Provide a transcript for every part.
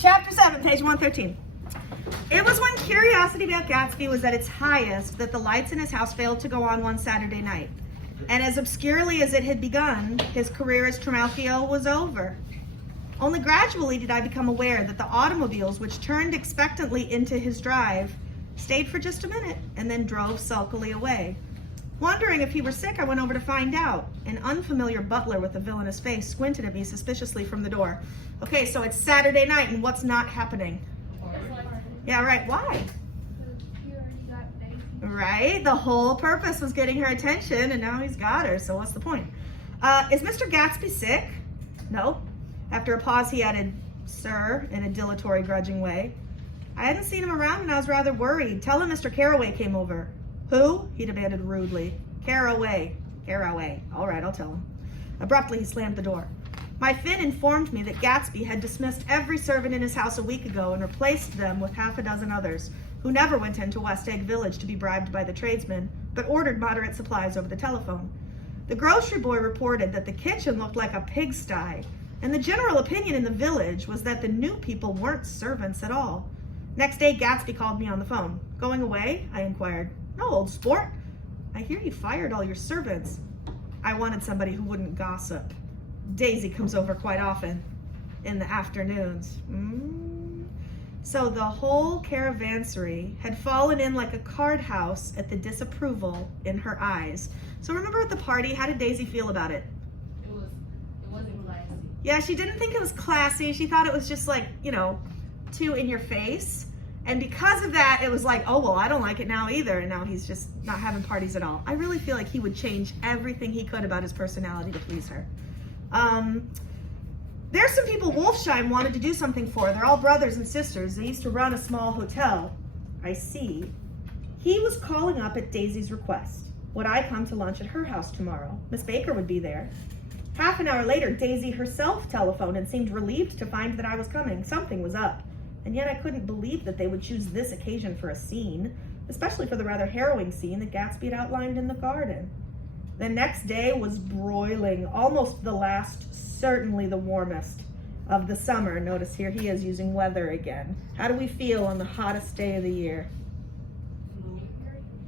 Chapter 7, page 113. It was when curiosity about Gatsby was at its highest that the lights in his house failed to go on one Saturday night. And as obscurely as it had begun, his career as Trimalchio was over. Only gradually did I become aware that the automobiles which turned expectantly into his drive stayed for just a minute and then drove sulkily away. Wondering if he were sick, I went over to find out. An unfamiliar butler with a villainous face squinted at me suspiciously from the door. Okay, so it's Saturday night, and what's not happening? Yeah, right. Why? Right? The whole purpose was getting her attention, and now he's got her, so what's the point? Is Mr. Gatsby sick? No. After a pause, he added, "Sir," in a dilatory, grudging way. I hadn't seen him around, and I was rather worried. Tell him Mr. Carroway came over. Who? He demanded rudely. Carroway. Carroway. All right, I'll tell him. Abruptly, he slammed the door. My Finn informed me that Gatsby had dismissed every servant in his house a week ago and replaced them with half a dozen others, who never went into West Egg Village to be bribed by the tradesmen, but ordered moderate supplies over the telephone. The grocery boy reported that the kitchen looked like a pigsty, and the general opinion in the village was that the new people weren't servants at all. Next day, Gatsby called me on the phone. Going away? I inquired. No, old sport. I hear you fired all your servants. I wanted somebody who wouldn't gossip. Daisy comes over quite often in the afternoons. So the whole caravansary had fallen in like a card house at the disapproval in her eyes. So remember at the party, how did Daisy feel about it? It wasn't classy. Yeah, she didn't think it was classy. She thought it was just like, too in your face. And because of that, it was like, oh, well, I don't like it now either. And now he's just not having parties at all. I really feel like he would change everything he could about his personality to please her. There's some people Wolfsheim wanted to do something for. They're all brothers and sisters. They used to run a small hotel. I see. He was calling up at Daisy's request. Would I come to lunch at her house tomorrow? Miss Baker would be there. Half an hour later, Daisy herself telephoned and seemed relieved to find that I was coming. Something was up. And yet I couldn't believe that they would choose this occasion for a scene, especially for the rather harrowing scene that Gatsby had outlined in the garden. The next day was broiling, almost the last, certainly the warmest of the summer. Notice here he is using weather again. How do we feel on the hottest day of the year?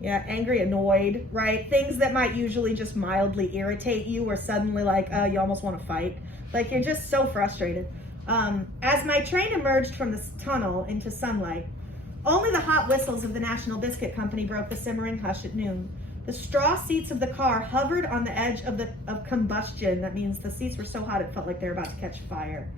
Yeah, angry, annoyed, right? Things that might usually just mildly irritate you or suddenly like, you almost want to fight. Like you're just so frustrated. As my train emerged from the tunnel into sunlight, only the hot whistles of the National Biscuit Company broke the simmering hush at noon. The straw seats of the car hovered on the edge of combustion. That means the seats were so hot it felt like they were about to catch fire.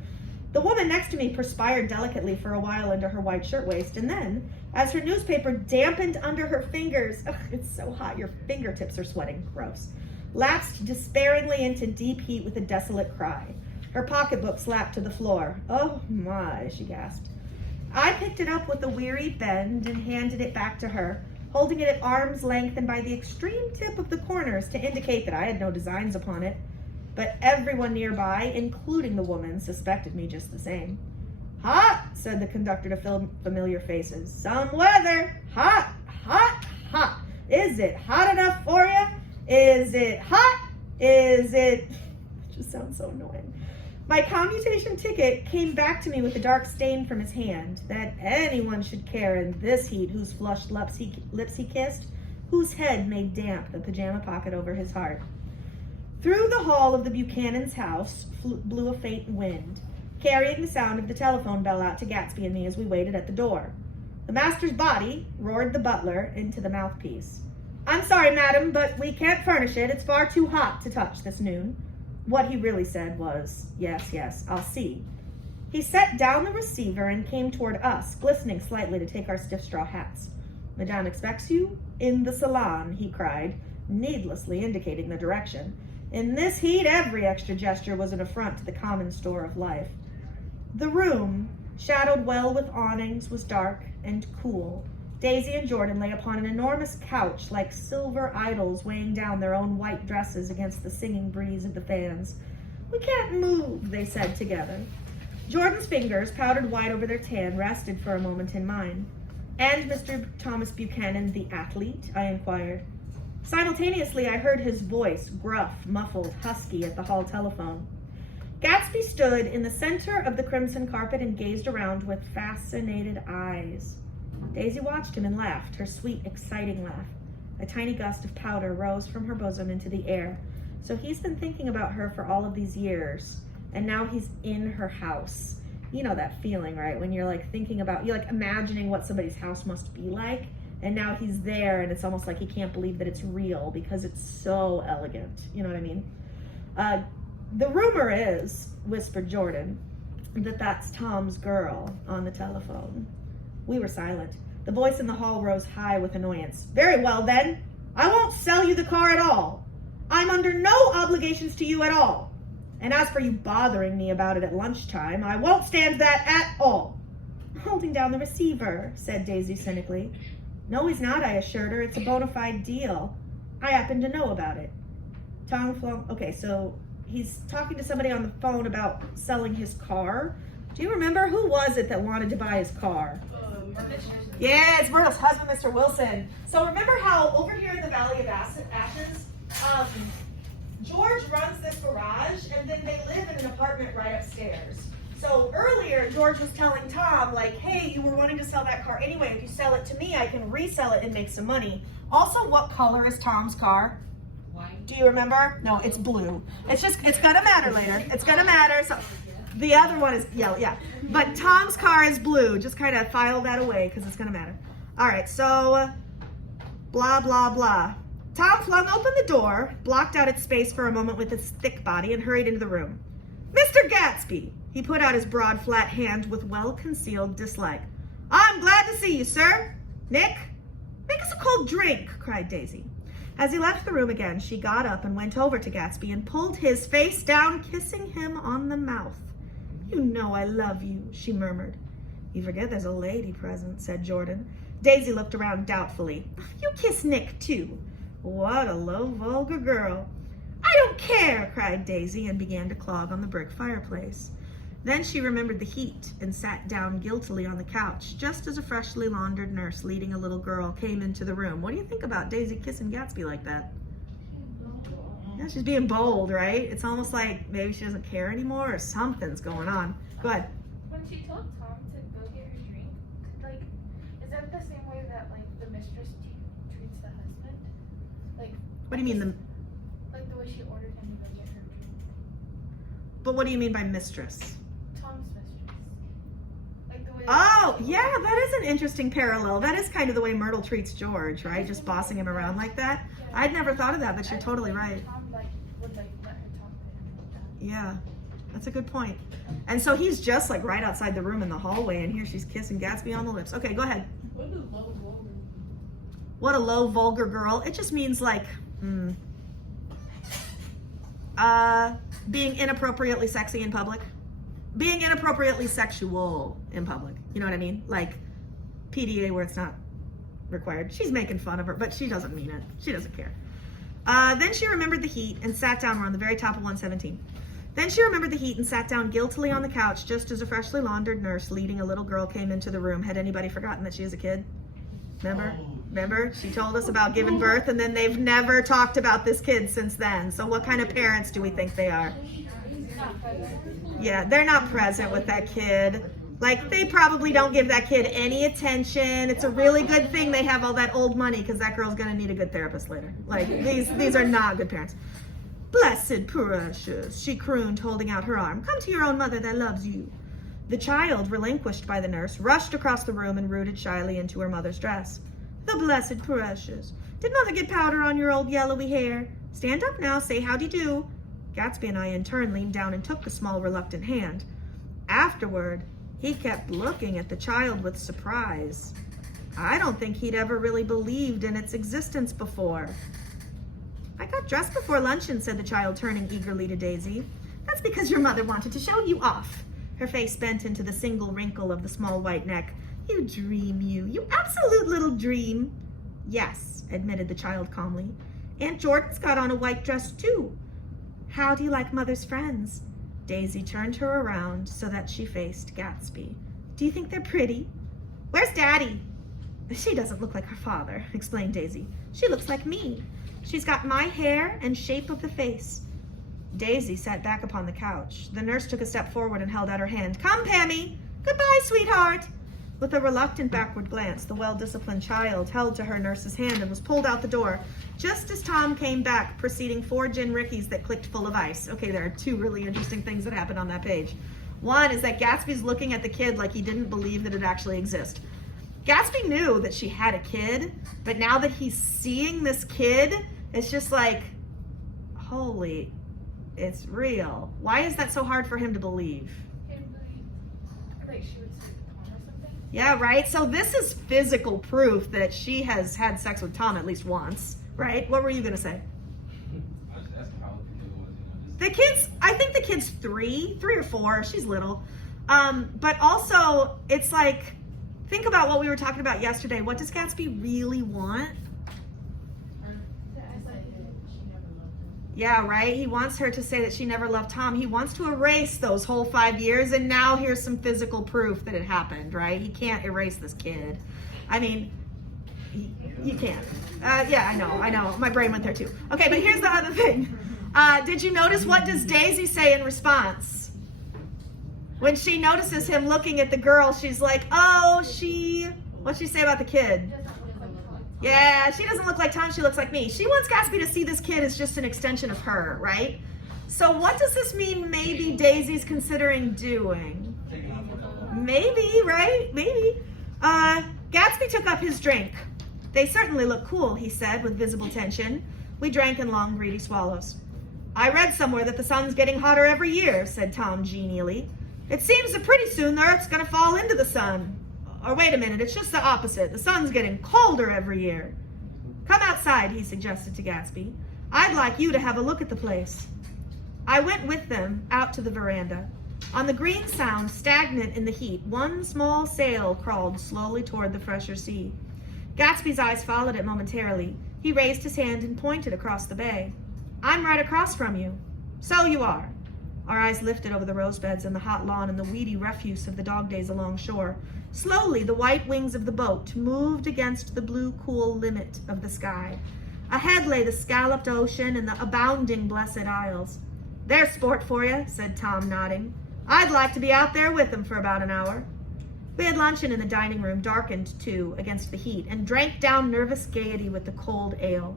The woman next to me perspired delicately for a while under her white shirtwaist, and then, as her newspaper dampened under her fingers, it's so hot, your fingertips are sweating, gross, lapsed despairingly into deep heat with a desolate cry. Her pocketbook slapped to the floor. Oh my, she gasped. I picked it up with a weary bend and handed it back to her, holding it at arm's length and by the extreme tip of the corners to indicate that I had no designs upon it. But everyone nearby, including the woman, suspected me just the same. Hot, said the conductor to familiar faces. Some weather. Hot, hot, hot. Is it hot enough for you? Is it hot? Is it... It just sounds so annoying. My commutation ticket came back to me with a dark stain from his hand. That anyone should care in this heat whose flushed lips he kissed, whose head made damp the pajama pocket over his heart. Through the hall of the Buchanan's house blew a faint wind, carrying the sound of the telephone bell out to Gatsby and me as we waited at the door. The master's body, roared the butler into the mouthpiece. I'm sorry, madam, but we can't furnish it. It's far too hot to touch this noon. What he really said was, yes, I'll see. He set down the receiver and came toward us, glistening slightly to take our stiff straw hats. Madame expects you in the salon, he cried, needlessly indicating the direction. In this heat, every extra gesture was an affront to the common store of life. The room, shadowed well with awnings, was dark and cool. Daisy and Jordan lay upon an enormous couch like silver idols weighing down their own white dresses against the singing breeze of the fans. We can't move, they said together. Jordan's fingers, powdered white over their tan, rested for a moment in mine. And Mr. Thomas Buchanan, the athlete? I inquired. Simultaneously, I heard his voice, gruff, muffled, husky, at the hall telephone. Gatsby stood in the center of the crimson carpet and gazed around with fascinated eyes. Daisy watched him and laughed, her sweet, exciting laugh. A tiny gust of powder rose from her bosom into the air. So he's been thinking about her for all of these years, and now he's in her house. You know that feeling, right? When you're like thinking about, you're like imagining what somebody's house must be like, and now he's there, and it's almost like he can't believe that it's real because it's so elegant. You know what I mean? The rumor is, whispered Jordan, that that's Tom's girl on the telephone. We were silent. The voice in the hall rose high with annoyance. Very well then, I won't sell you the car at all. I'm under no obligations to you at all. And as for you bothering me about it at lunchtime, I won't stand that at all. Holding down the receiver, said Daisy cynically. No, he's not, I assured her. It's a bona fide deal. I happen to know about it. Tom flung, okay, so he's talking to somebody on the phone about selling his car. Do you remember who was it that wanted to buy his car? Yeah, it's Myrtle's husband, Mr. Wilson. So remember how over here in the Valley of Ashes, George runs this garage, and then they live in an apartment right upstairs. So earlier, George was telling Tom, like, hey, you were wanting to sell that car anyway. If you sell it to me, I can resell it and make some money. Also, what color is Tom's car? White. Do you remember? No, it's blue. It's gonna matter later. It's gonna matter. So the other one is yellow, yeah. But Tom's car is blue. Just kind of file that away because it's gonna matter. All right, so blah, blah, blah. Tom flung open the door, blocked out its space for a moment with its thick body, and hurried into the room. Mr. Gatsby! He put out his broad, flat hand with well-concealed dislike. I'm glad to see you, sir. Nick, make us a cold drink, cried Daisy. As he left the room again, she got up and went over to Gatsby and pulled his face down, kissing him on the mouth. You know I love you, she murmured. You forget there's a lady present, said Jordan. Daisy looked around doubtfully. You kiss Nick, too. What a low, vulgar girl. I don't care, cried Daisy and began to clog on the brick fireplace. Then she remembered the heat and sat down guiltily on the couch, just as a freshly laundered nurse leading a little girl came into the room. What do you think about Daisy kissing Gatsby like that? Yeah, she's being bold, right? It's almost like maybe she doesn't care anymore or something's going on. Go ahead. When she told Tom to go get her drink, like, is that the same way that, like, the mistress treats the husband? Like, What do you mean like the way she ordered him to go get her drink? But what do you mean by mistress? Tom's mistress. Like the way. Oh, yeah, that is an interesting parallel. That is kind of the way Myrtle treats George, right? Just bossing him around like that. Yeah. I'd never thought of that, but you're totally right. Tom, like, would, like, let her talk to him. Yeah, that's a good point. And so he's just like right outside the room in the hallway, and here she's kissing Gatsby on the lips. Okay, go ahead. What does low vulgar mean? What a low, vulgar girl. It just means like, being inappropriately sexy in public. Being inappropriately sexual in public. You know what I mean? Like PDA where it's not required. She's making fun of her, but she doesn't mean it. She doesn't care. Then she remembered the heat and sat down. We're on the very top of 117. Then she remembered the heat and sat down guiltily on the couch just as a freshly laundered nurse leading a little girl came into the room. Had anybody forgotten that she was a kid? Remember? She told us about giving birth, and then they've never talked about this kid since then. So what kind of parents do we think they are? Yeah, they're not present with that kid. Like, they probably don't give that kid any attention. It's a really good thing they have all that old money, because that girl's going to need a good therapist later. Like, these are not good parents. Blessed precious, she crooned, holding out her arm. Come to your own mother that loves you. The child, relinquished by the nurse, rushed across the room and rooted shyly into her mother's dress. The blessed precious. Did mother get powder on your old yellowy hair? Stand up now, say howdy do. Gatsby and I in turn leaned down and took the small reluctant hand. Afterward, he kept looking at the child with surprise. I don't think he'd ever really believed in its existence before. I got dressed before luncheon, said the child, turning eagerly to Daisy. That's because your mother wanted to show you off. Her face bent into the single wrinkle of the small white neck. You dream, you absolute little dream. Yes, admitted the child calmly. Aunt Jordan's got on a white dress too. How do you like mother's friends? Daisy turned her around so that she faced Gatsby. Do you think they're pretty? Where's Daddy? She doesn't look like her father, explained Daisy. She looks like me. She's got my hair and shape of the face. Daisy sat back upon the couch. The nurse took a step forward and held out her hand. Come, Pammy. Goodbye, sweetheart. With a reluctant backward glance, the well-disciplined child held to her nurse's hand and was pulled out the door, just as Tom came back, preceding 4 gin rickeys that clicked full of ice. Okay, there are 2 really interesting things that happened on that page. One is that Gatsby's looking at the kid like he didn't believe that it actually exists. Gatsby knew that she had a kid, but now that he's seeing this kid, it's just like, holy, it's real. Why is that so hard for him to believe? Like she would sleep with Tom or something? Yeah, right? So this is physical proof that she has had sex with Tom at least once, right? What were you going to say? I was just asking how the kid was, The kid's, I think the kid's 3 or 4. She's little. But also, it's like, think about what we were talking about yesterday. What does Gatsby really want? Yeah, right? He wants her to say that she never loved Tom. He wants to erase those whole 5 years, and now here's some physical proof that it happened, right? He can't erase this kid. I mean, you can't. Yeah, I know. My brain went there too. Okay, but here's the other thing. Did you notice, what does Daisy say in response? When she notices him looking at the girl, she's like, oh, what'd she say about the kid? Yeah, she doesn't look like Tom, she looks like me. She wants Gatsby to see this kid as just an extension of her, right? So what does this mean maybe Daisy's considering doing? Maybe, right? Maybe. Gatsby took up his drink. They certainly look cool, he said with visible tension. We drank in long, greedy swallows. I read somewhere that the sun's getting hotter every year, said Tom genially. It seems that pretty soon the Earth's gonna fall into the sun. Or wait a minute, it's just the opposite. The sun's getting colder every year. Come outside, he suggested to Gatsby. I'd like you to have a look at the place. I went with them out to the veranda. On the green sound, stagnant in the heat, one small sail crawled slowly toward the fresher sea. Gatsby's eyes followed it momentarily. He raised his hand and pointed across the bay. I'm right across from you. So you are. Our eyes lifted over the rose beds and the hot lawn and the weedy refuse of the dog days along shore. Slowly, the white wings of the boat moved against the blue, cool limit of the sky. Ahead lay the scalloped ocean and the abounding Blessed Isles. There's sport for you, said Tom, nodding. I'd like to be out there with them for about an hour. We had luncheon in the dining room, darkened, too, against the heat, and drank down nervous gaiety with the cold ale.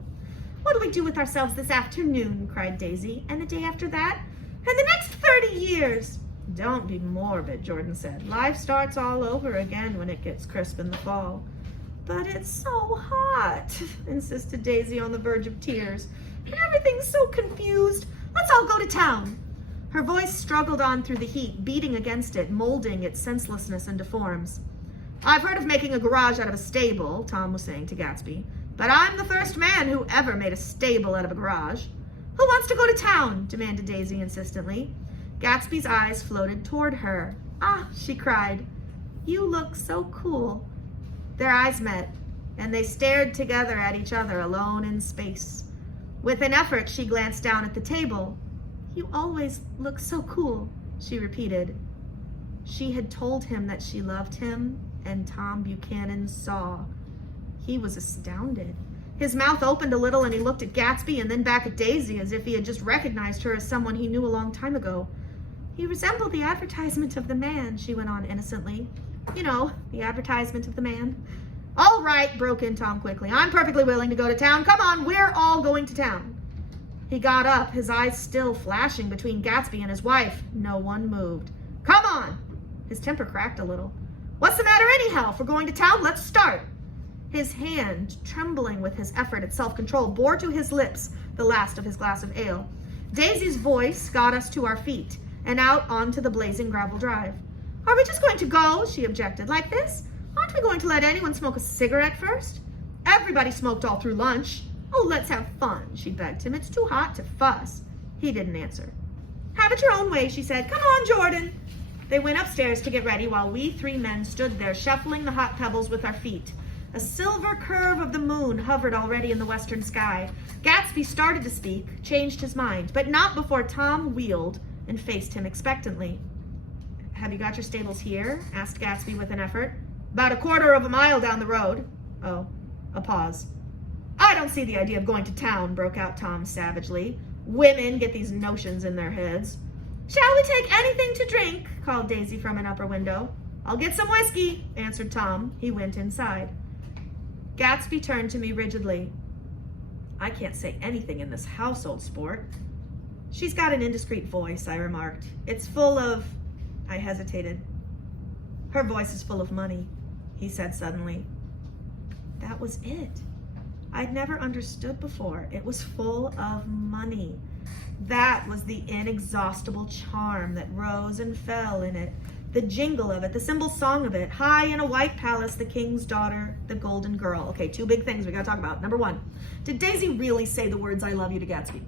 What do we do with ourselves this afternoon, cried Daisy, and the day after that? And the next 30 years! Don't be morbid, Jordan said. Life starts all over again when it gets crisp in the fall. But it's so hot, insisted Daisy on the verge of tears. And everything's so confused. Let's all go to town. Her voice struggled on through the heat, beating against it, molding its senselessness into forms. I've heard of making a garage out of a stable, Tom was saying to Gatsby. But I'm the first man who ever made a stable out of a garage. Who wants to go to town? Demanded Daisy insistently. Gatsby's eyes floated toward her. Ah, she cried. You look so cool. Their eyes met, and they stared together at each other alone in space. With an effort, she glanced down at the table. You always look so cool, she repeated. She had told him that she loved him, and Tom Buchanan saw. He was astounded. His mouth opened a little, and he looked at Gatsby and then back at Daisy as if he had just recognized her as someone he knew a long time ago. You resemble the advertisement of the man, she went on innocently. You know, the advertisement of the man. All right, broke in Tom quickly. I'm perfectly willing to go to town. Come on, we're all going to town. He got up, his eyes still flashing between Gatsby and his wife. No one moved. Come on! His temper cracked a little. What's the matter anyhow? If we're going to town, let's start. His hand, trembling with his effort at self-control, bore to his lips the last of his glass of ale. Daisy's voice got us to our feet and out onto the blazing gravel drive. Are we just going to go? She objected. Like this? Aren't we going to let anyone smoke a cigarette first? Everybody smoked all through lunch. Oh, let's have fun, she begged him. It's too hot to fuss. He didn't answer. Have it your own way, she said. Come on, Jordan. They went upstairs to get ready while we 3 men stood there shuffling the hot pebbles with our feet. A silver curve of the moon hovered already in the western sky. Gatsby started to speak, changed his mind, but not before Tom wheeled and faced him expectantly. Have you got your stables here? Asked Gatsby with an effort. About a quarter of a mile down the road. Oh, a pause. I don't see the idea of going to town, broke out Tom savagely. Women get these notions in their heads. Shall we take anything to drink? Called Daisy from an upper window. I'll get some whiskey, answered Tom. He went inside. Gatsby turned to me rigidly. I can't say anything in this house, old sport. She's got an indiscreet voice, I remarked. It's full of... I hesitated. Her voice is full of money, he said suddenly. That was it. I'd never understood before. It was full of money. That was the inexhaustible charm that rose and fell in it. The jingle of it, the symbol song of it. High in a white palace, the king's daughter, the golden girl. Okay, 2 big things we gotta talk about. Number 1, did Daisy really say the words I love you to Gatsby?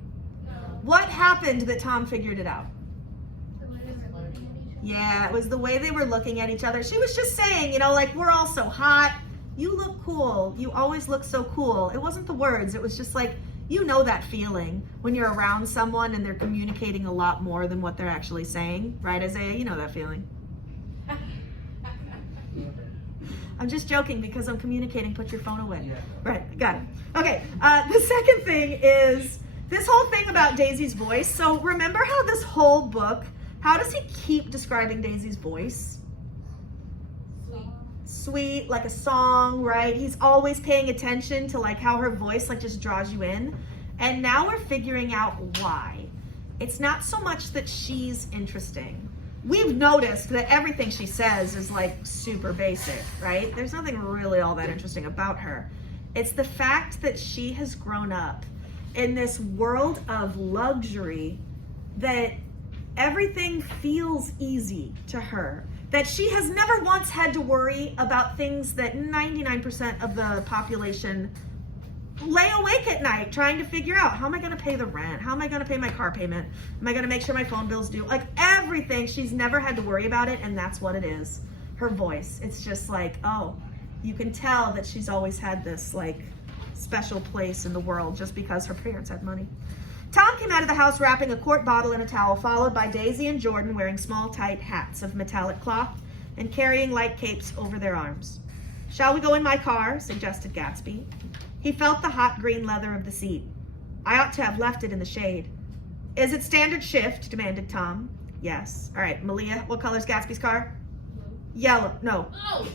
No. What happened that Tom figured it out? The way they were looking at each other. Yeah, it was the way they were looking at each other. She was just saying, like, we're all so hot. You look cool. You always look so cool. It wasn't the words. It was just like, that feeling when you're around someone and they're communicating a lot more than what they're actually saying. Right, Isaiah? You know that feeling. I'm just joking because I'm communicating. Put your phone away. Yeah. Right, got it. Okay, the second thing is this whole thing about Daisy's voice. So remember how this whole book, how does he keep describing Daisy's voice? Sweet, like a song, right? He's always paying attention to like how her voice like just draws you in. And now we're figuring out why. It's not so much that she's interesting. We've noticed that everything she says is like super basic, right? There's nothing really all that interesting about her. It's the fact that she has grown up in this world of luxury, that everything feels easy to her, that she has never once had to worry about things that 99% of the population lay awake at night trying to figure out. How am I going to pay the rent? How am I going to pay my car payment? Am I going to make sure my phone bill's due? Like everything, she's never had to worry about it, and that's what it is. Her voice. It's just like, oh, you can tell that she's always had this like special place in the world just because her parents had money. Tom came out of the house wrapping a quart bottle in a towel, followed by Daisy and Jordan wearing small, tight hats of metallic cloth and carrying light capes over their arms. Shall we go in my car? Suggested Gatsby. He felt the hot green leather of the seat. I ought to have left it in the shade. Is it standard shift? Demanded Tom. Yes. All right, Malia, what color's Gatsby's car? Yellow. No. Oh!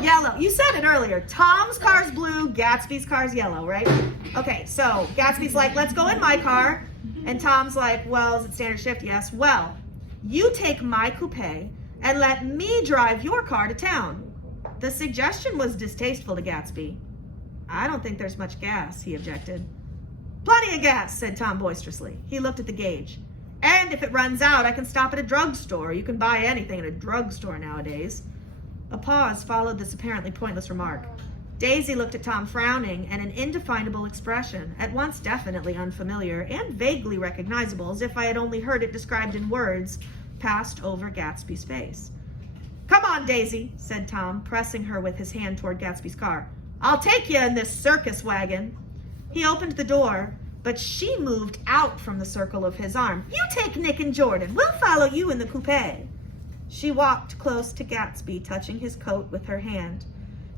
Yellow. You said it earlier. Tom's car's blue, Gatsby's car's yellow, right? Okay, so Gatsby's like, let's go in my car. And Tom's like, well, is it standard shift? Yes. Well, you take my coupe and let me drive your car to town. The suggestion was distasteful to Gatsby. I don't think there's much gas, he objected. Plenty of gas, said Tom boisterously. He looked at the gauge. And if it runs out, I can stop at a drugstore. You can buy anything at a drugstore nowadays. A pause followed this apparently pointless remark. Daisy looked at Tom frowning, and an indefinable expression, at once definitely unfamiliar and vaguely recognizable, as if I had only heard it described in words, passed over Gatsby's face. Come on, Daisy, said Tom, pressing her with his hand toward Gatsby's car. I'll take you in this circus wagon. He opened the door, but she moved out from the circle of his arm. You take Nick and Jordan. We'll follow you in the coupe. She walked close to Gatsby, touching his coat with her hand.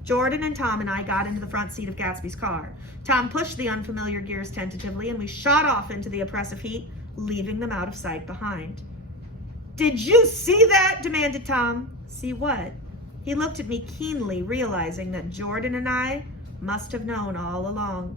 Jordan and Tom and I got into the front seat of Gatsby's car. Tom pushed the unfamiliar gears tentatively, and we shot off into the oppressive heat, leaving them out of sight behind. Did you see that? Demanded Tom. See what? He looked at me keenly, realizing that Jordan and I must have known all along.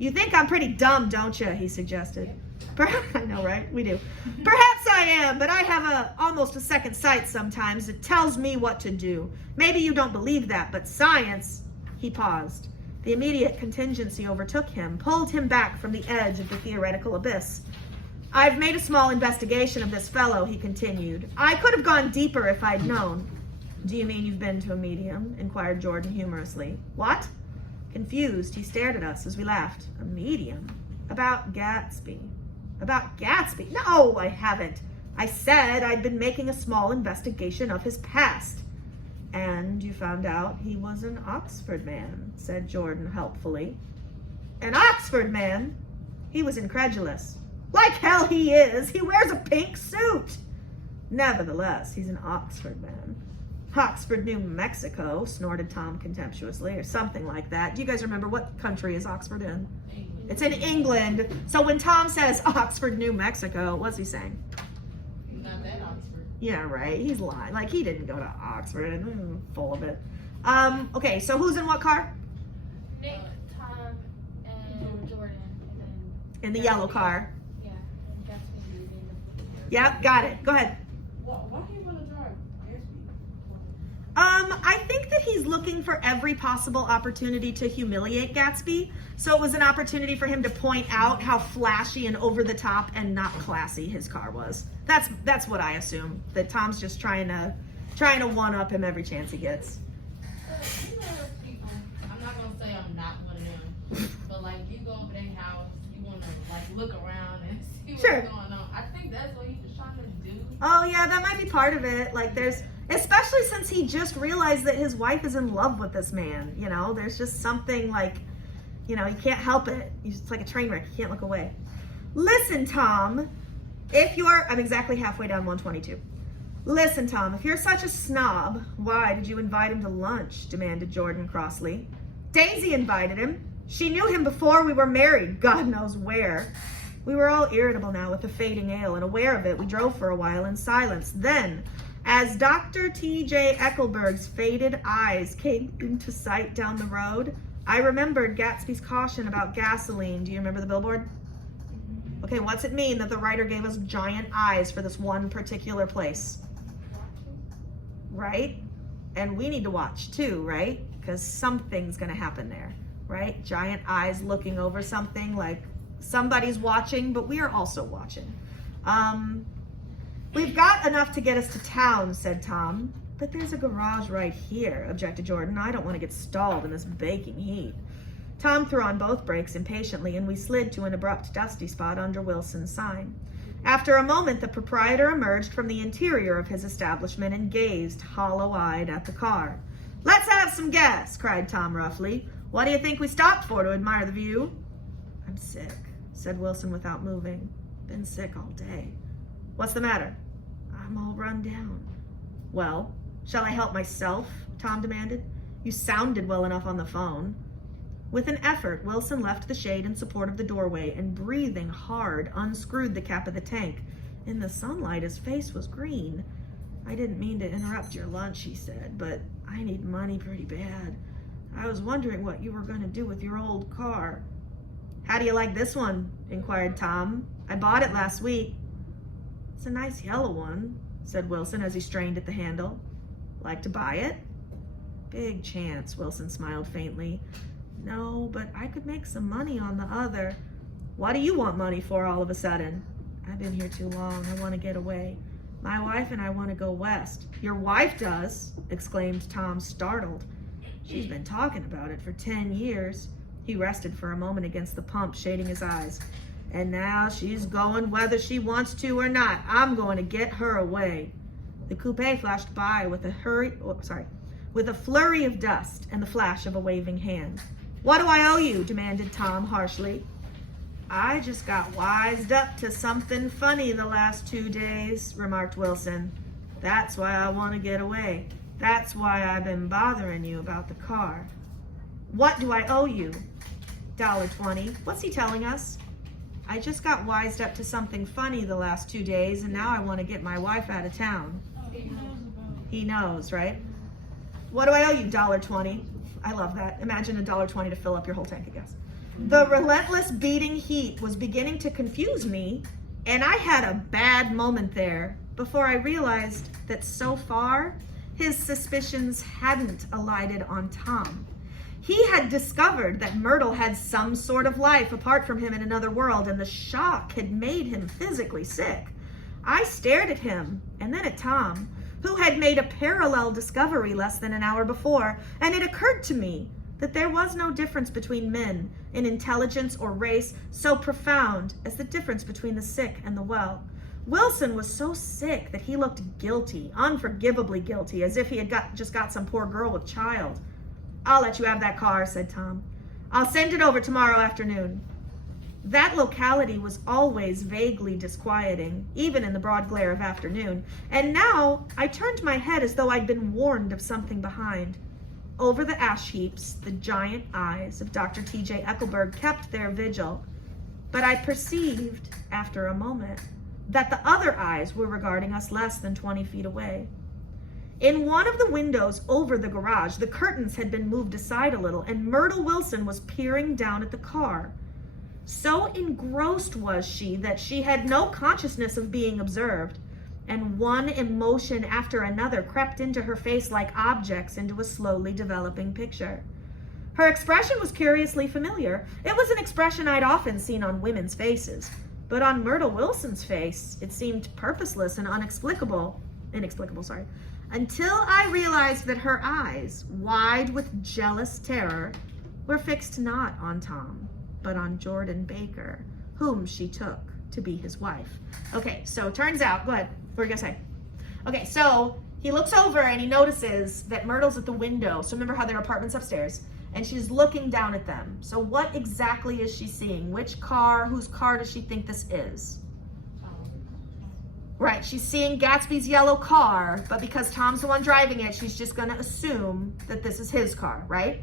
You think I'm pretty dumb, don't you? He suggested. Perhaps, I know, right? We do. Perhaps I am, but I have almost a second sight sometimes. It tells me what to do. Maybe you don't believe that, but science... He paused. The immediate contingency overtook him, pulled him back from the edge of the theoretical abyss. I've made a small investigation of this fellow, he continued. I could have gone deeper if I'd known. Do you mean you've been to a medium? Inquired Jordan humorously. What? Confused, he stared at us as we laughed. A medium? About Gatsby. About Gatsby? No, I haven't. I said I'd been making a small investigation of his past. And you found out he was an Oxford man, said Jordan helpfully. An Oxford man? He was incredulous. Like hell he is. He wears a pink suit. Nevertheless, he's an Oxford man. Oxford, New Mexico, snorted Tom contemptuously, or something like that. Do you guys remember what country is Oxford in? It's in England. So when Tom says Oxford, New Mexico, what's he saying? Not that Oxford. Yeah, right. He's lying. Like, he didn't go to Oxford. Full of it. Okay, so who's in what car? Nick, Tom, and Jordan, and then In the yellow car. yeah, and Gatsby leaving. Yep, got it. Go ahead. Why do you want to drive Gatsby? I think that he's looking for every possible opportunity to humiliate Gatsby. So it was an opportunity for him to point out how flashy and over the top and not classy his car was. That's what I assume. That Tom's just trying to one up him every chance he gets. You know those people, I'm not going to say I'm not one of them, but like you go over their house, you want to like look around and see what's Sure. going on. I think that's what he was trying to do. Oh yeah, that might be part of it. Like especially since he just realized that his wife is in love with this man, you know, there's just something like, you know, he can't help it. It's like a train wreck. He can't look away. Listen, Tom, I'm exactly halfway down 122. Listen, Tom, if you're such a snob, why did you invite him to lunch? Demanded Jordan crossly. Daisy invited him. She knew him before we were married, God knows where. We were all irritable now with the fading ale, and aware of it, we drove for a while in silence. Then, as Dr. T.J. Eckelberg's faded eyes came into sight down the road, I remembered Gatsby's caution about gasoline. Do you remember the billboard? Okay, what's it mean that the writer gave us giant eyes for this one particular place? Right? And we need to watch too, right? Because something's going to happen there, right? Giant eyes looking over something, like somebody's watching, but we are also watching. We've got enough to get us to town, said Tom. But there's a garage right here, objected Jordan. I don't want to get stalled in this baking heat. Tom threw on both brakes impatiently, and we slid to an abrupt dusty spot under Wilson's sign. After a moment, the proprietor emerged from the interior of his establishment and gazed hollow-eyed at the car. Let's have some gas, cried Tom roughly. What do you think we stopped for, to admire the view? I'm sick, said Wilson without moving. Been sick all day. What's the matter? I'm all run down. Well, shall I help myself? Tom demanded. You sounded well enough on the phone. With an effort, Wilson left the shade in support of the doorway and, breathing hard, unscrewed the cap of the tank. In the sunlight, his face was green. I didn't mean to interrupt your lunch, he said, but I need money pretty bad. I was wondering what you were going to do with your old car. How do you like this one? Inquired Tom. I bought it last week. It's a nice yellow one, said Wilson as he strained at the handle. Like to buy it? Big chance, Wilson smiled faintly. No, but I could make some money on the other. What do you want money for all of a sudden? I've been here too long. I want to get away. My wife and I want to go west. Your wife does, exclaimed Tom, startled. She's been talking about it for 10 years. He rested for a moment against the pump, shading his eyes. And now she's going whether she wants to or not. I'm going to get her away. The coupe flashed by with a flurry of dust and the flash of a waving hand. What do I owe you? Demanded Tom harshly. I just got wised up to something funny the last 2 days, remarked Wilson. That's why I want to get away. That's why I've been bothering you about the car. What do I owe you? $1.20. What's he telling us? I just got wised up to something funny the last 2 days, and now I want to get my wife out of town. He knows, right? What do I owe you? $1.20. I love that. Imagine $1.20 to fill up your whole tank of gas. The relentless beating heat was beginning to confuse me, and I had a bad moment there before I realized that so far his suspicions hadn't alighted on Tom. He had discovered that Myrtle had some sort of life apart from him in another world, and the shock had made him physically sick. I stared at him, and then at Tom, who had made a parallel discovery less than an hour before, and it occurred to me that there was no difference between men in intelligence or race so profound as the difference between the sick and the well. Wilson was so sick that he looked guilty, unforgivably guilty, as if he had just got some poor girl with child. I'll let you have that car, said Tom. I'll send it over tomorrow afternoon. That locality was always vaguely disquieting, even in the broad glare of afternoon, and now I turned my head as though I'd been warned of something behind. over the ash heaps, the giant eyes of Dr. T.J. Eckelberg kept their vigil, but I perceived, after a moment, that the other eyes were regarding us less than 20 feet away. In one of the windows over the garage, the curtains had been moved aside a little, and Myrtle Wilson was peering down at the car. So engrossed was she that she had no consciousness of being observed, and one emotion after another crept into her face like objects into a slowly developing picture. Her expression was curiously familiar. It was an expression I'd often seen on women's faces, but on Myrtle Wilson's face, it seemed purposeless and inexplicable, until I realized that her eyes, wide with jealous terror, were fixed not on Tom, but on Jordan Baker, whom she took to be his wife. Okay, so turns out, go ahead, what were you gonna say? Okay, so he looks over and he notices that Myrtle's at the window. So remember how their apartment's upstairs, and she's looking down at them. So what exactly is she seeing? Which car, whose car does she think this is? Right, she's seeing Gatsby's yellow car, but because Tom's the one driving it, she's just gonna assume that this is his car, right?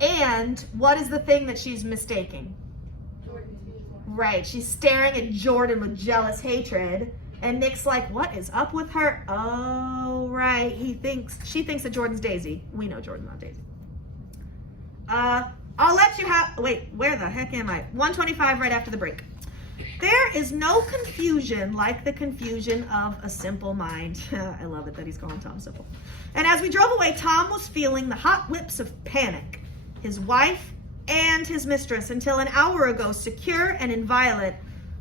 And what is the thing that she's mistaking? Right, she's staring at Jordan with jealous hatred, and Nick's like, what is up with her? Oh, right, she thinks that Jordan's Daisy. We know Jordan's not Daisy. I'll let you have, wait, where the heck am I? 1:25 right after the break. There is no confusion like the confusion of a simple mind. I love it that he's calling Tom simple. And as we drove away, Tom was feeling the hot whips of panic. His wife and his mistress, until an hour ago secure and inviolate,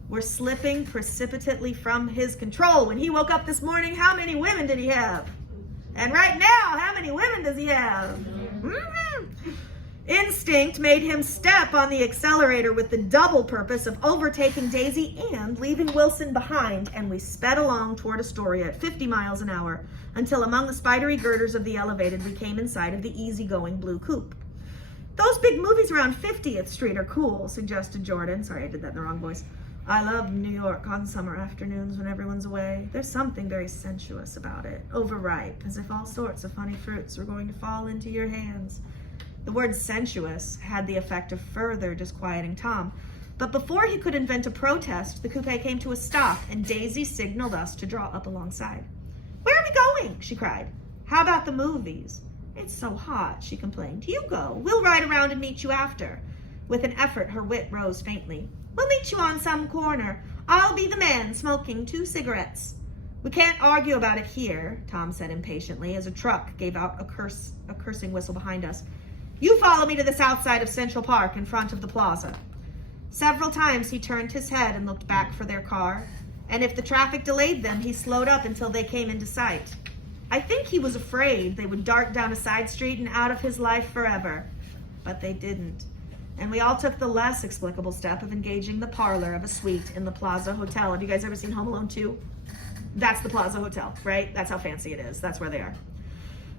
were slipping precipitately from his control. When he woke up this morning, how many women did he have? And right now, how many women does he have? Mm-hmm. Instinct made him step on the accelerator with the double purpose of overtaking Daisy and leaving Wilson behind, and we sped along toward Astoria at 50 miles an hour until among the spidery girders of the elevated we came in sight of the easygoing blue coupe. Those big movies around 50th Street are cool, suggested Jordan. Sorry, I did that in the wrong voice. I love New York on summer afternoons when everyone's away. There's something very sensuous about it, overripe, as if all sorts of funny fruits were going to fall into your hands. The word sensuous had the effect of further disquieting Tom. But before he could invent a protest, the coupe came to a stop, and Daisy signaled us to draw up alongside. Where are we going? She cried. How about the movies? It's so hot, she complained. You go. We'll ride around and meet you after. With an effort, her wit rose faintly. We'll meet you on some corner. I'll be the man smoking 2 cigarettes. We can't argue about it here, Tom said impatiently as a truck gave out a cursing whistle behind us. You follow me to the south side of Central Park in front of the plaza. Several times he turned his head and looked back for their car, and if the traffic delayed them, he slowed up until they came into sight. I think he was afraid they would dart down a side street and out of his life forever, but they didn't. And we all took the less explicable step of engaging the parlor of a suite in the Plaza Hotel. Have you guys ever seen Home Alone 2? That's the Plaza Hotel, right? That's how fancy it is. That's where they are.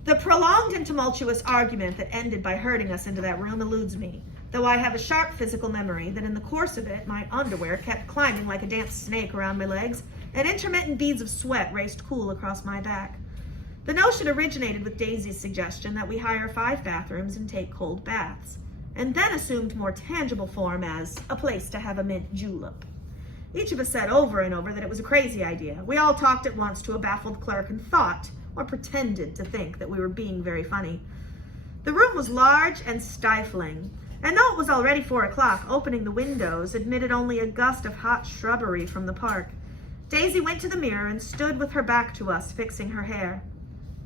The prolonged and tumultuous argument that ended by herding us into that room eludes me, though I have a sharp physical memory that in the course of it, my underwear kept climbing like a damp snake around my legs, and intermittent beads of sweat raced cool across my back. The notion originated with Daisy's suggestion that we hire 5 bathrooms and take cold baths, and then assumed more tangible form as a place to have a mint julep. Each of us said over and over that it was a crazy idea. We all talked at once to a baffled clerk and thought, or pretended to think, that we were being very funny. The room was large and stifling, and though it was already 4 o'clock, opening the windows admitted only a gust of hot shrubbery from the park. Daisy went to the mirror and stood with her back to us, fixing her hair.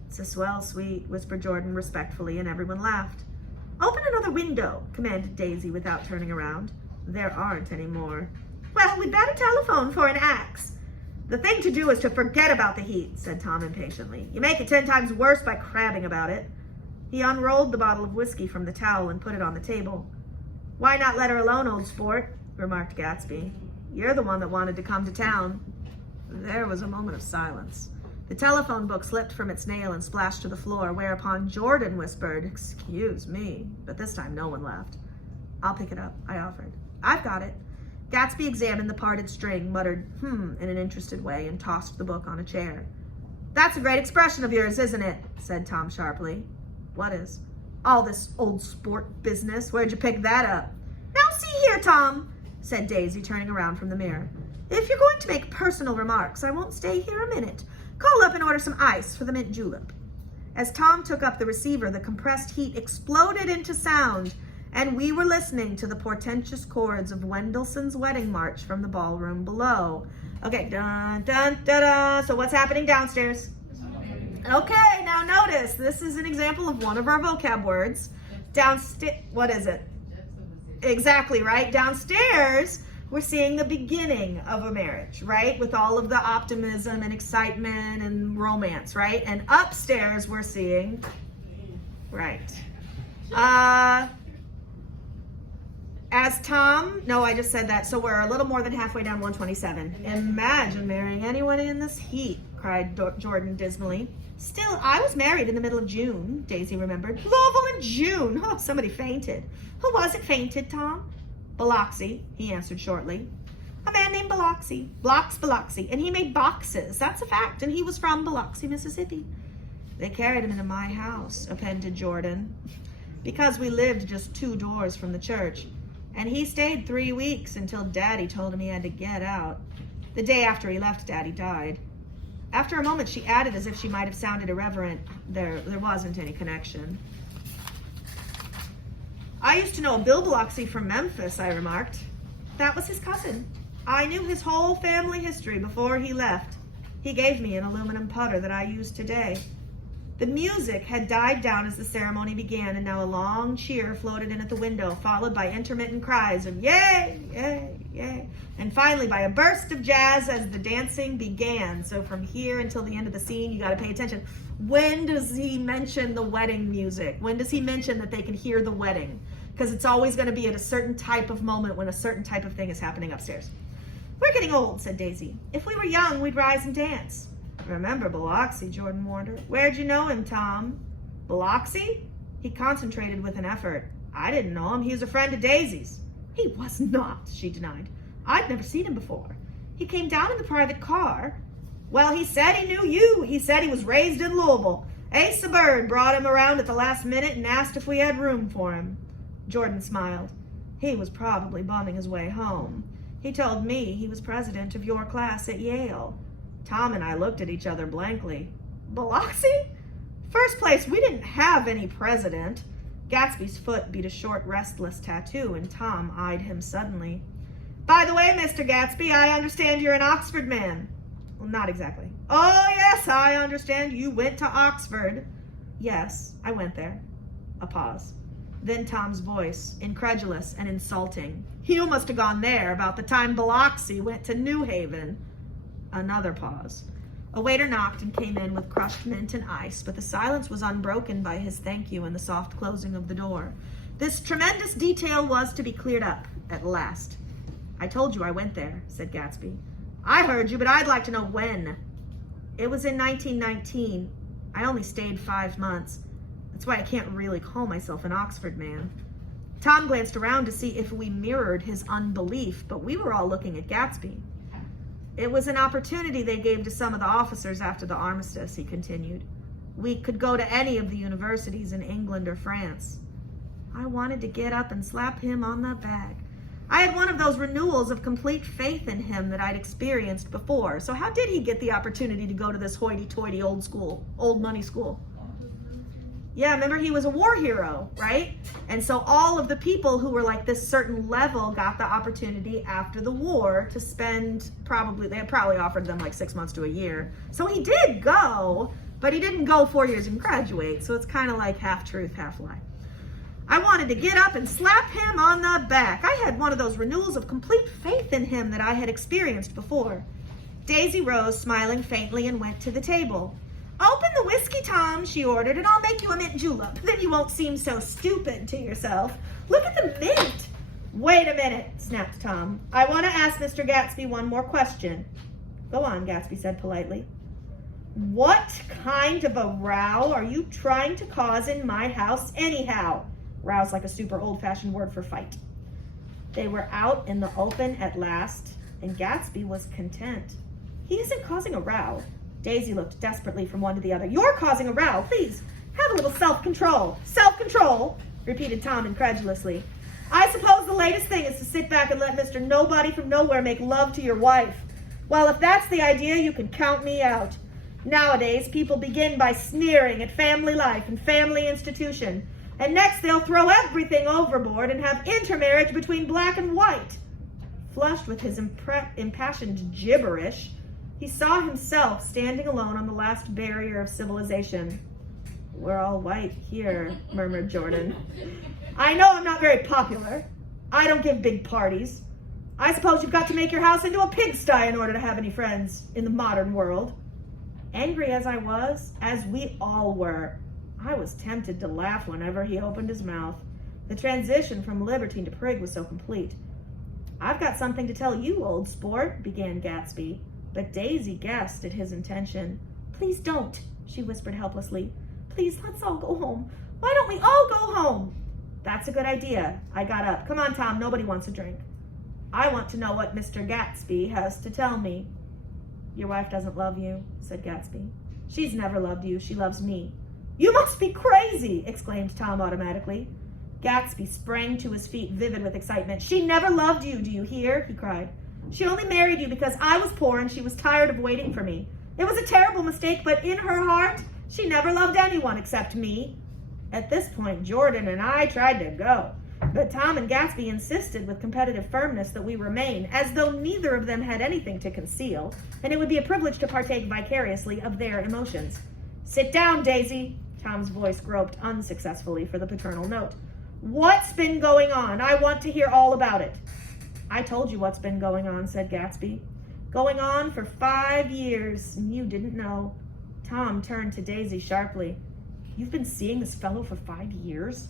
It's a swell suite, whispered Jordan respectfully, and everyone laughed. Open another window, commanded Daisy without turning around. There aren't any more. Well, we'd better telephone for an axe. The thing to do is to forget about the heat, said Tom impatiently. You make it 10 times worse by crabbing about it. He unrolled the bottle of whiskey from the towel and put it on the table. Why not let her alone, old sport? Remarked Gatsby. You're the one that wanted to come to town. There was a moment of silence. The telephone book slipped from its nail and splashed to the floor, whereupon Jordan whispered, Excuse me, but this time no one laughed. I'll pick it up, I offered. I've got it. Gatsby examined the parted string, muttered, in an interested way, and tossed the book on a chair. That's a great expression of yours, isn't it? Said Tom sharply. What is? All this old sport business. Where'd you pick that up? Now see here, Tom, said Daisy, turning around from the mirror. If you're going to make personal remarks, I won't stay here a minute. Call up and order some ice for the mint julep. As Tom took up the receiver, the compressed heat exploded into sound, and we were listening to the portentous chords of Wendelson's wedding march from the ballroom below. Okay, dun, dun, dun, dun. So what's happening downstairs? Okay, now notice, this is an example of one of our vocab words. Downstairs, what is it? Exactly, right? Downstairs, we're seeing the beginning of a marriage, right? With all of the optimism and excitement and romance, right? And upstairs, we're seeing, right. As Tom, no, I just said that. So we're a little more than halfway down 127. Imagine marrying anyone in this heat, cried Jordan dismally. Still, I was married in the middle of June, Daisy remembered. Louisville in June. Oh, somebody fainted. Who was it fainted, Tom? Biloxi, he answered shortly. A man named Biloxi. Biloxi. And he made boxes. That's a fact. And he was from Biloxi, Mississippi. They carried him into my house, appended Jordan, because we lived just 2 doors from the church. And he stayed 3 weeks until Daddy told him he had to get out. The day after he left, Daddy died. After a moment, she added, as if she might have sounded irreverent, there wasn't any connection. I used to know a Bill Biloxi from Memphis, I remarked. That was his cousin. I knew his whole family history before he left. He gave me an aluminum putter that I use today. The music had died down as the ceremony began, and now a long cheer floated in at the window, followed by intermittent cries of yay, yay, yay, and finally by a burst of jazz as the dancing began. So from here until the end of the scene, you got to pay attention. When does he mention the wedding music? When does he mention that they can hear the wedding? Because it's always going to be at a certain type of moment when a certain type of thing is happening upstairs. We're getting old, said Daisy. If we were young, we'd rise and dance. Remember Biloxi, Jordan warned her. Where'd you know him, Tom? Biloxi? He concentrated with an effort. I didn't know him. He was a friend of Daisy's. He was not, she denied. I'd never seen him before. He came down in the private car. Well, he said he knew you. He said he was raised in Louisville. Asa Bird brought him around at the last minute and asked if we had room for him. Jordan smiled. He was probably bumming his way home. He told me he was president of your class at Yale. Tom and I looked at each other blankly. Biloxi? First place, we didn't have any president. Gatsby's foot beat a short, restless tattoo, and Tom eyed him suddenly. By the way, Mr. Gatsby, I understand you're an Oxford man. Well, not exactly. Oh, yes, I understand. You went to Oxford. Yes, I went there. A pause. Then Tom's voice, incredulous and insulting. You must have gone there about the time Biloxi went to New Haven. Another pause. A waiter knocked and came in with crushed mint and ice, but the silence was unbroken by his thank you and the soft closing of the door. This tremendous detail was to be cleared up at last. I told you I went there, said Gatsby. I heard you, but I'd like to know when. It was in 1919. I only stayed 5 months. That's why I can't really call myself an Oxford man. Tom glanced around to see if we mirrored his unbelief, but we were all looking at Gatsby. It was an opportunity they gave to some of the officers after the armistice, he continued. We could go to any of the universities in England or France. I wanted to get up and slap him on the back. I had one of those renewals of complete faith in him that I'd experienced before. So how did he get the opportunity to go to this hoity-toity old money school? Yeah, remember he was a war hero, right? And so all of the people who were like this certain level got the opportunity after the war to spend they had probably offered them like 6 months to a year. So he did go, but he didn't go 4 years and graduate. So it's kind of like half truth, half lie. I wanted to get up and slap him on the back. I had one of those renewals of complete faith in him that I had experienced before. Daisy rose, smiling faintly, and went to the table. Open the whiskey, Tom, she ordered, and I'll make you a mint julep. Then you won't seem so stupid to yourself. Look at the mint. Wait a minute, snapped Tom. I want to ask Mr. Gatsby one more question. Go on, Gatsby said politely. What kind of a row are you trying to cause in my house anyhow? Row's like a super old-fashioned word for fight. They were out in the open at last, and Gatsby was content. He isn't causing a row. Daisy looked desperately from one to the other. You're causing a row. Please, have a little self-control. Self-control, repeated Tom incredulously. I suppose the latest thing is to sit back and let Mr. Nobody from Nowhere make love to your wife. Well, if that's the idea, you can count me out. Nowadays, people begin by sneering at family life and family institution, and next they'll throw everything overboard and have intermarriage between black and white. Flushed with his impassioned gibberish, he saw himself standing alone on the last barrier of civilization. We're all white here, murmured Jordan. I know I'm not very popular. I don't give big parties. I suppose you've got to make your house into a pigsty in order to have any friends in the modern world. Angry as I was, as we all were, I was tempted to laugh whenever he opened his mouth. The transition from libertine to prig was so complete. I've got something to tell you, old sport, began Gatsby, but Daisy guessed at his intention. Please don't, she whispered helplessly. Please, let's all go home. Why don't we all go home? That's a good idea. I got up. Come on, Tom, nobody wants a drink. I want to know what Mr. Gatsby has to tell me. Your wife doesn't love you, said Gatsby. She's never loved you. She loves me. You must be crazy, exclaimed Tom automatically. Gatsby sprang to his feet, vivid with excitement. She never loved you, do you hear? He cried. She only married you because I was poor and she was tired of waiting for me. It was a terrible mistake, but in her heart, she never loved anyone except me. At this point, Jordan and I tried to go, but Tom and Gatsby insisted with competitive firmness that we remain, as though neither of them had anything to conceal, and it would be a privilege to partake vicariously of their emotions. Sit down, Daisy. Tom's voice groped unsuccessfully for the paternal note. What's been going on? I want to hear all about it. I told you what's been going on, said Gatsby. Going on for 5 years, and you didn't know. Tom turned to Daisy sharply. You've been seeing this fellow for 5 years?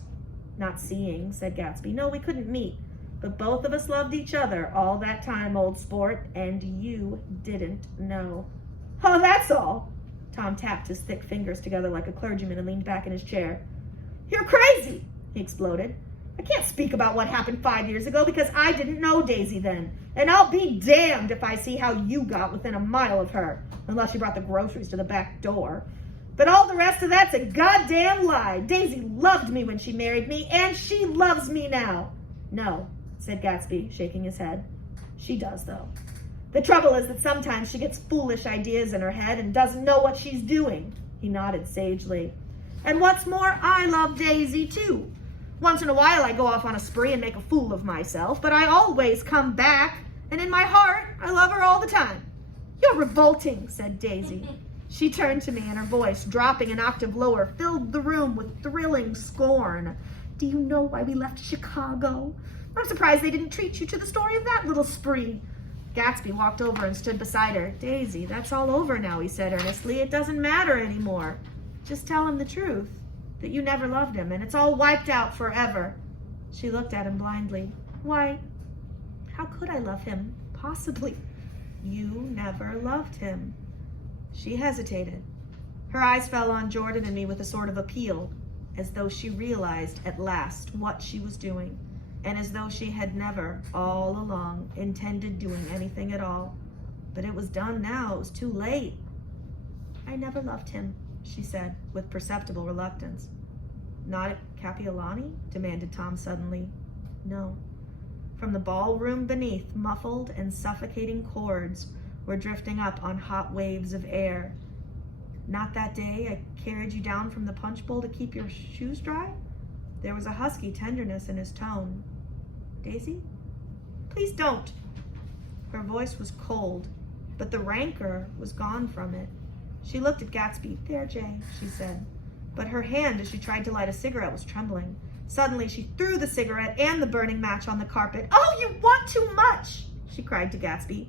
Not seeing, said Gatsby. No, we couldn't meet. But both of us loved each other all that time, old sport, and you didn't know. Oh, that's all. Tom tapped his thick fingers together like a clergyman and leaned back in his chair. You're crazy, he exploded. I can't speak about what happened 5 years ago because I didn't know Daisy then. And I'll be damned if I see how you got within a mile of her, unless you brought the groceries to the back door. But all the rest of that's a goddamn lie. Daisy loved me when she married me, and she loves me now. No, said Gatsby, shaking his head. She does, though. The trouble is that sometimes she gets foolish ideas in her head and doesn't know what she's doing. He nodded sagely. And what's more, I love Daisy, too. Once in a while I go off on a spree and make a fool of myself, but I always come back, and in my heart, I love her all the time. You're revolting, said Daisy. She turned to me, and her voice, dropping an octave lower, filled the room with thrilling scorn. Do you know why we left Chicago? I'm surprised they didn't treat you to the story of that little spree. Gatsby walked over and stood beside her. Daisy, that's all over now, he said earnestly. It doesn't matter anymore. Just tell him the truth, that you never loved him, and it's all wiped out forever. She looked at him blindly. Why, how could I love him? Possibly. You never loved him. She hesitated. Her eyes fell on Jordan and me with a sort of appeal, as though she realized at last what she was doing, and as though she had never, all along, intended doing anything at all. But it was done now. It was too late. I never loved him, she said, with perceptible reluctance. Not at Kapiolani? Demanded Tom suddenly. No. From the ballroom beneath, muffled and suffocating chords were drifting up on hot waves of air. Not that day I carried you down from the punch bowl to keep your shoes dry? There was a husky tenderness in his tone. Daisy? Please don't. Her voice was cold, but the rancor was gone from it. She looked at Gatsby. There, Jay, she said. But her hand, as she tried to light a cigarette, was trembling. Suddenly, she threw the cigarette and the burning match on the carpet. Oh, you want too much, she cried to Gatsby.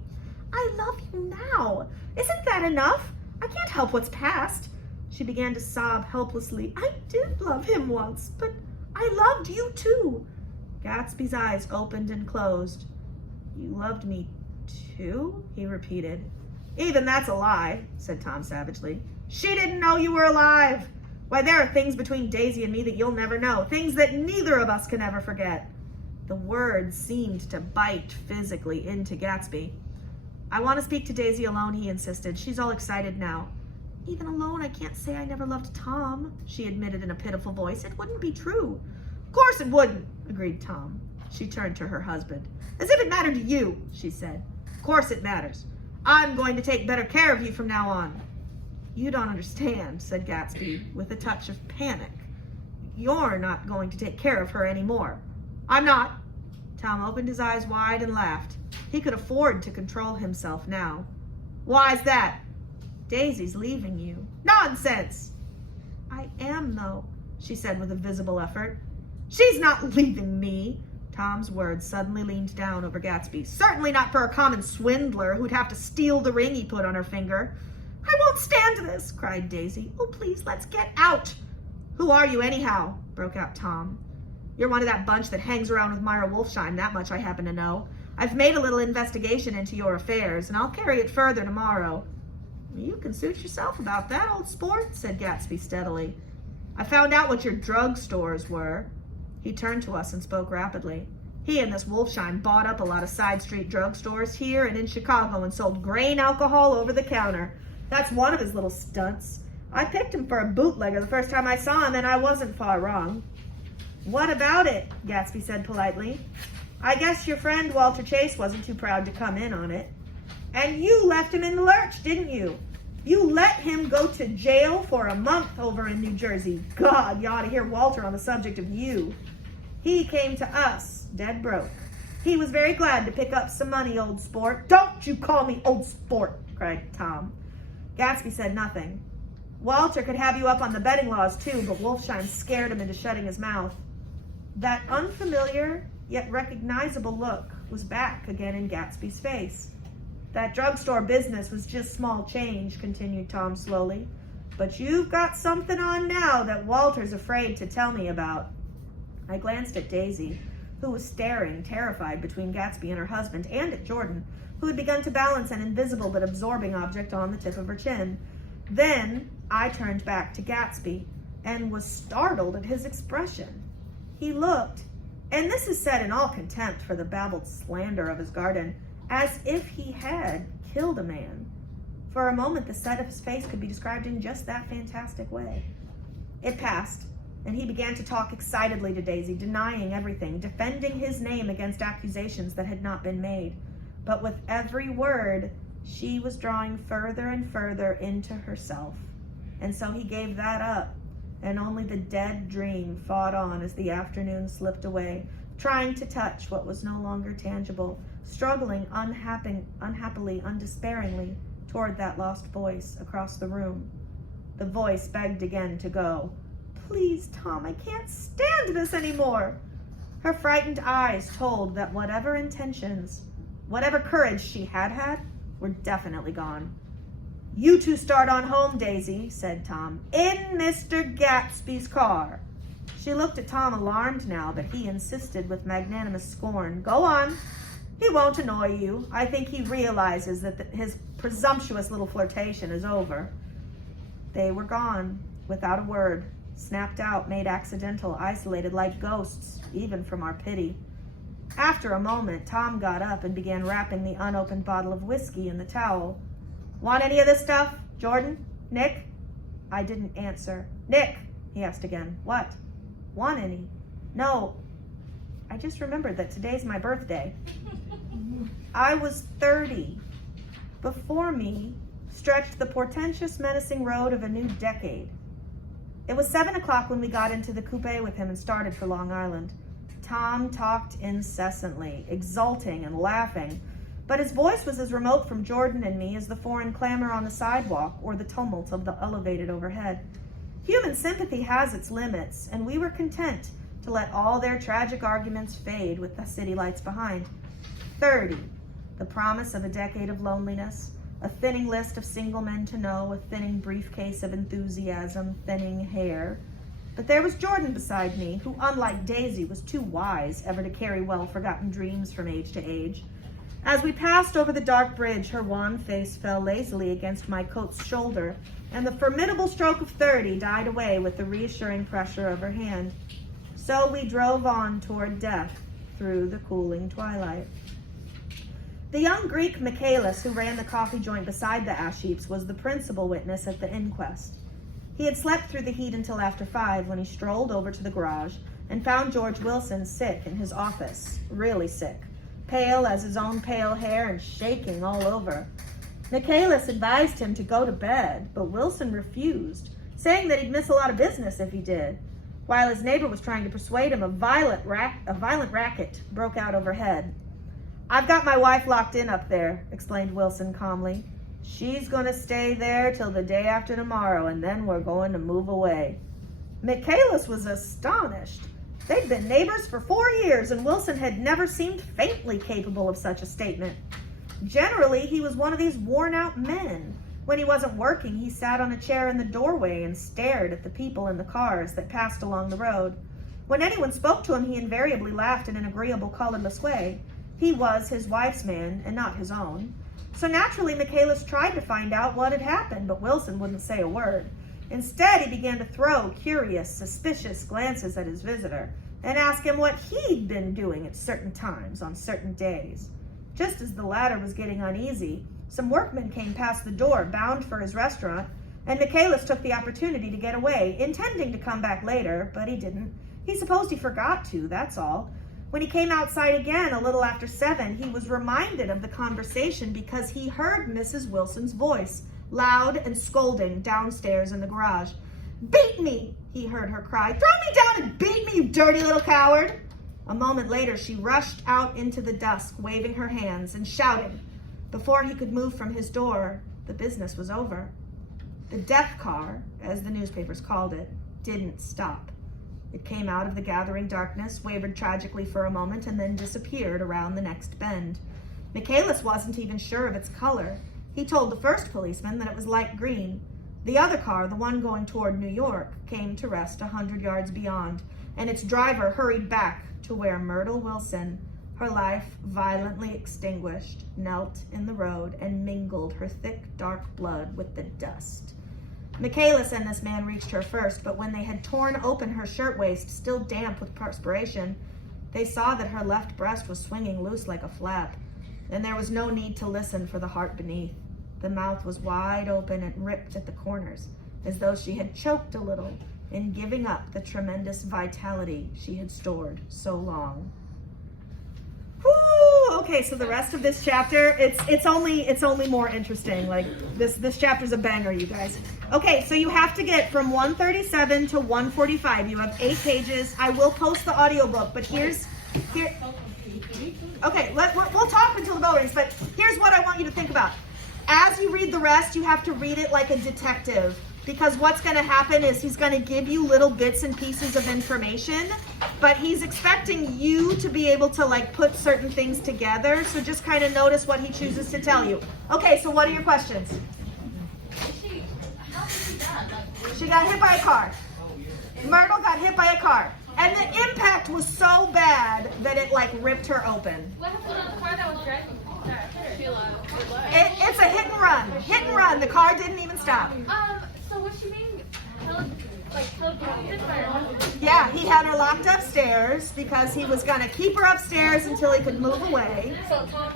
I love you now. Isn't that enough? I can't help what's past. She began to sob helplessly. I did love him once, but I loved you too. Gatsby's eyes opened and closed. You loved me too? He repeated. Even that's a lie, said Tom savagely. She didn't know you were alive. Why, there are things between Daisy and me that you'll never know, things that neither of us can ever forget. The words seemed to bite physically into Gatsby. I want to speak to Daisy alone, he insisted. She's all excited now. Even alone, I can't say I never loved Tom, she admitted in a pitiful voice. It wouldn't be true. Of course it wouldn't, agreed Tom. She turned to her husband. As if it mattered to you, she said. Of course it matters. I'm going to take better care of you from now on. You don't understand, said Gatsby, with a touch of panic. You're not going to take care of her anymore. I'm not. Tom opened his eyes wide and laughed. He could afford to control himself now. Why's that? Daisy's leaving you. Nonsense! I am, though, she said with a visible effort. She's not leaving me. Tom's words suddenly leaned down over Gatsby. Certainly not for a common swindler who'd have to steal the ring he put on her finger. I won't stand this, cried Daisy. Oh, please, let's get out. Who are you, anyhow? Broke out Tom. You're one of that bunch that hangs around with Myra Wolfsheim, that much I happen to know. I've made a little investigation into your affairs, and I'll carry it further tomorrow. You can suit yourself about that, old sport, said Gatsby steadily. I found out what your drugstores were. He turned to us and spoke rapidly. He and this Wolfsheim bought up a lot of side street drugstores here and in Chicago and sold grain alcohol over the counter. That's one of his little stunts. I picked him for a bootlegger the first time I saw him, and I wasn't far wrong. What about it? Gatsby said politely. I guess your friend Walter Chase wasn't too proud to come in on it. And you left him in the lurch, didn't you? You let him go to jail for a month over in New Jersey. God, you ought to hear Walter on the subject of you. He came to us, dead broke. He was very glad to pick up some money, old sport. Don't you call me old sport, cried Tom. Gatsby said nothing. Walter could have you up on the betting laws too, but Wolfsheim scared him into shutting his mouth. That unfamiliar yet recognizable look was back again in Gatsby's face. That drugstore business was just small change, continued Tom slowly. But you've got something on now that Walter's afraid to tell me about. I glanced at Daisy, who was staring, terrified, between Gatsby and her husband, and at Jordan, who had begun to balance an invisible but absorbing object on the tip of her chin. Then I turned back to Gatsby and was startled at his expression. He looked, and this is said in all contempt for the babbled slander of his garden, as if he had killed a man. For a moment, the sight of his face could be described in just that fantastic way. It passed, and he began to talk excitedly to Daisy, denying everything, defending his name against accusations that had not been made. But with every word, she was drawing further and further into herself. And so he gave that up, and only the dead dream fought on as the afternoon slipped away, trying to touch what was no longer tangible, struggling unhappily, undespairingly toward that lost voice across the room. The voice begged again to go. Please, Tom, I can't stand this anymore. Her frightened eyes told that whatever intentions, whatever courage she had, were definitely gone. You two start on home, Daisy, said Tom, in Mr. Gatsby's car. She looked at Tom, alarmed now, but he insisted with magnanimous scorn. Go on. He won't annoy you. I think he realizes that his presumptuous little flirtation is over. They were gone, without a word, snapped out, made accidental, isolated like ghosts, even from our pity. After a moment, Tom got up and began wrapping the unopened bottle of whiskey in the towel. Want any of this stuff, Jordan? Nick? I didn't answer. Nick, he asked again. What? Want any? No. I just remembered that today's my birthday. I was 30. Before me stretched the portentous, menacing road of a new decade. It was 7 o'clock when we got into the coupe with him and started for Long Island. Tom talked incessantly, exulting and laughing, but his voice was as remote from Jordan and me as the foreign clamor on the sidewalk or the tumult of the elevated overhead. Human sympathy has its limits, and we were content to let all their tragic arguments fade with the city lights behind. 30, the promise of a decade of loneliness, a thinning list of single men to know, a thinning briefcase of enthusiasm, thinning hair. But there was Jordan beside me, who, unlike Daisy, was too wise ever to carry well-forgotten dreams from age to age. As we passed over the dark bridge, her wan face fell lazily against my coat's shoulder, and the formidable stroke of 30 died away with the reassuring pressure of her hand. So we drove on toward death through the cooling twilight. The young Greek Michaelis, who ran the coffee joint beside the ash heaps, was the principal witness at the inquest. He had slept through the heat until after 5 when he strolled over to the garage and found George Wilson sick in his office, really sick, pale as his own pale hair and shaking all over. Michaelis advised him to go to bed, but Wilson refused, saying that he'd miss a lot of business if he did. While his neighbor was trying to persuade him, a violent racket broke out overhead. "I've got my wife locked in up there," explained Wilson calmly. "She's going to stay there till the day after tomorrow, and then we're going to move away." Michaelis was astonished. They'd been neighbors for 4 years, and Wilson had never seemed faintly capable of such a statement. Generally, he was one of these worn-out men. When he wasn't working, he sat on a chair in the doorway and stared at the people in the cars that passed along the road. When anyone spoke to him, he invariably laughed in an agreeable, colorless way. He was his wife's man and not his own. So naturally, Michaelis tried to find out what had happened, but Wilson wouldn't say a word. Instead, he began to throw curious, suspicious glances at his visitor and ask him what he'd been doing at certain times on certain days. Just as the latter was getting uneasy, some workmen came past the door, bound for his restaurant, and Michaelis took the opportunity to get away, intending to come back later, but he didn't. He supposed he forgot to, that's all. When he came outside again a little after 7, he was reminded of the conversation because he heard Mrs. Wilson's voice, loud and scolding, downstairs in the garage. "Beat me!" he heard her cry. "Throw me down and beat me, you dirty little coward!" A moment later, she rushed out into the dusk, waving her hands and shouting. Before he could move from his door, the business was over. The death car, as the newspapers called it, didn't stop. It came out of the gathering darkness, wavered tragically for a moment, and then disappeared around the next bend. Michaelis wasn't even sure of its color. He told the first policeman that it was light green. The other car, the one going toward New York, came to rest 100 yards beyond, and its driver hurried back to where Myrtle Wilson, her life violently extinguished, knelt in the road and mingled her thick, dark blood with the dust. Michaelis and this man reached her first, but when they had torn open her shirtwaist, still damp with perspiration, they saw that her left breast was swinging loose like a flap, and there was no need to listen for the heart beneath. The mouth was wide open and ripped at the corners, as though she had choked a little in giving up the tremendous vitality she had stored so long. Whew, okay, so the rest of this chapter, it's only more interesting. Like this chapter's a banger, you guys. Okay, so you have to get from 137 to 145. You have 8 pages. I will post the audiobook, but here. Okay, we'll talk until the bell rings, but here's what I want you to think about. As you read the rest, you have to read it like a detective, because what's going to happen is he's going to give you little bits and pieces of information, but he's expecting you to be able to like put certain things together, so just kind of notice what he chooses to tell you. Okay, so what are your questions? How did she die? She got hit by a car. Myrtle got hit by a car. And the impact was so bad that it like ripped her open. What happened on the car that was driving? It's a hit and run. Hit and run. The car didn't even stop. So was she being held captive by her husband? Yeah, he had her locked upstairs because he was going to keep her upstairs until he could move away. So Tom,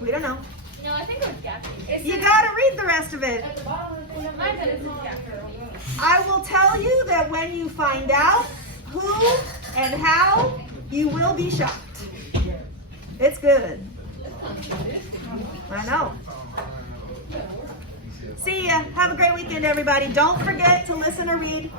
We don't know. no, I think it was Gatsby. You got to read the rest of it. I bet it's Gatsby. I will tell you that when you find out who and how, you will be shocked. It's good. I know. See ya. Have a great weekend, everybody. Don't forget to listen or read